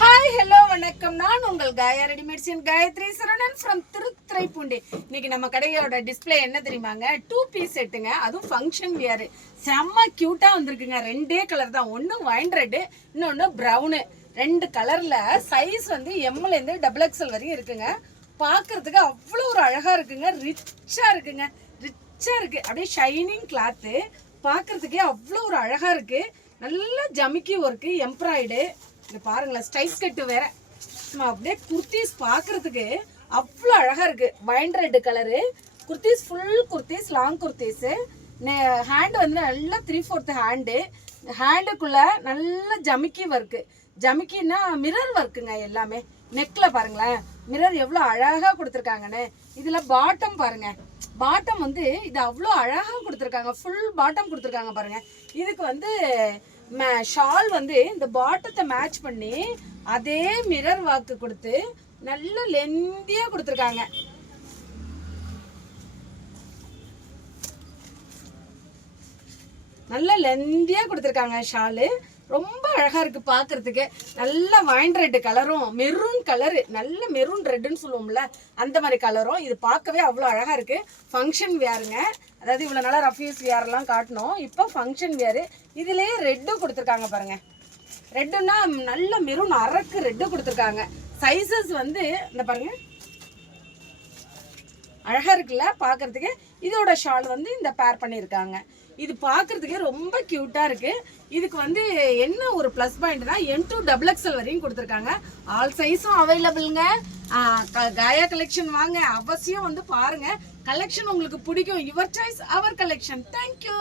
Hi hello வணக்கம். நான் உங்கள் காயா ரெடிமேட்ஸ் காயத்ரி சரவணன் ஃப்ரம் திருத்துறைப்பூண்டி. இன்னைக்கு நம்ம கடையோட டிஸ்பிளே என்ன தெரியுமாங்க, 2 பீஸ் செட்டுங்க. அதுவும் ஃபங்க்ஷன் வியர் செம்ம கியூட்டா வந்திருக்குங்க. ரெண்டே கலர் தான், ஒன்று வைன் ரெட்டு, இன்னொன்று ப்ரௌனு. 2 கலர்ல சைஸ் வந்து எம்லேருந்து XXL வரையும் இருக்குங்க. பார்க்கறதுக்கு அவ்வளோ ஒரு அழகா இருக்குங்க. ரிச்சா இருக்குங்க, ரிச்சா இருக்கு. அப்படியே ஷைனிங் கிளாத்து, பார்க்கறதுக்கே அவ்வளோ ஒரு அழகா இருக்கு. நல்ல ஜமிக்கி ஒர்க்கு, எம்ப்ராய்டு. இது பாருங்களேன், ஸ்டைப் கட்டு வேற. அப்படியே குர்த்திஸ் பார்க்கறதுக்கு அவ்வளோ அழகா இருக்கு. Wine red colour kurtis, full kurtis, long kurtis. Hand வந்து நல்லா 3/4 ஹேண்டு. ஹேண்டுக்குள்ள நல்ல ஜமிக்கி ஒர்க்கு. ஜமிக்கின்னா மிரர் ஒர்க்குங்க எல்லாமே. நெக்ல பாருங்களேன், மிரர் எவ்வளோ அழகா கொடுத்துருக்காங்கன்னு. இதுல பாட்டம் பாருங்க, பாட்டம் வந்து இது அவ்வளோ அழகா கொடுத்துருக்காங்க. ஃபுல் பாட்டம் கொடுத்துருக்காங்க பாருங்க. இதுக்கு வந்து ஷால் வந்து இந்த பாட்டத்தை மேட்ச் பண்ணி அதே மிரர் ஒர்க்கு கொடுத்து நல்ல லெந்தியா கொடுத்துருக்காங்க. நல்ல லெந்தியா கொடுத்துருக்காங்க. ஷாலு ரொம்ப அழகா இருக்கு பார்க்கறதுக்கு. நல்ல வைன் ரெட் கலரும், மெரூன் கலரு, நல்ல மெரூன் ரெட்டுன்னு சொல்லுவோம்ல, அந்த மாதிரி கலரும். இது பார்க்கவே அவ்வளோ அழகா இருக்கு. ஃபங்க்ஷன் வியருங்க. அதாவது இவ்வளோ நாளாக ரஃப்யூஸ் வியர்லாம் காட்டணும், இப்போ ஃபங்க்ஷன் வியரு. இதுலேயே ரெட்டும் கொடுத்துருக்காங்க பாருங்க. ரெட்டுன்னா நல்ல மெரூன் அரக்கு ரெட்டு கொடுத்துருக்காங்க. சைஸஸ் வந்து இந்த பாருங்க, அழகா இருக்குல்ல பார்க்கறதுக்கு. இதோட ஷால் வந்து இந்த பேர் பண்ணியிருக்காங்க. இது பார்க்கறதுக்கே ரொம்ப கியூட்டா இருக்கு. இதுக்கு வந்து என்ன ஒரு ப்ளஸ் பாயிண்ட்னா M to XXL வரையும் கொடுத்துருக்காங்க. ஆல் சைஸும் அவைலபிள்ங்க. காயா கலெக்ஷன் வாங்க, அவசியம் வந்து பாருங்க. கலெக்ஷன் உங்களுக்கு பிடிக்கும். Your choice our collection. Thank you.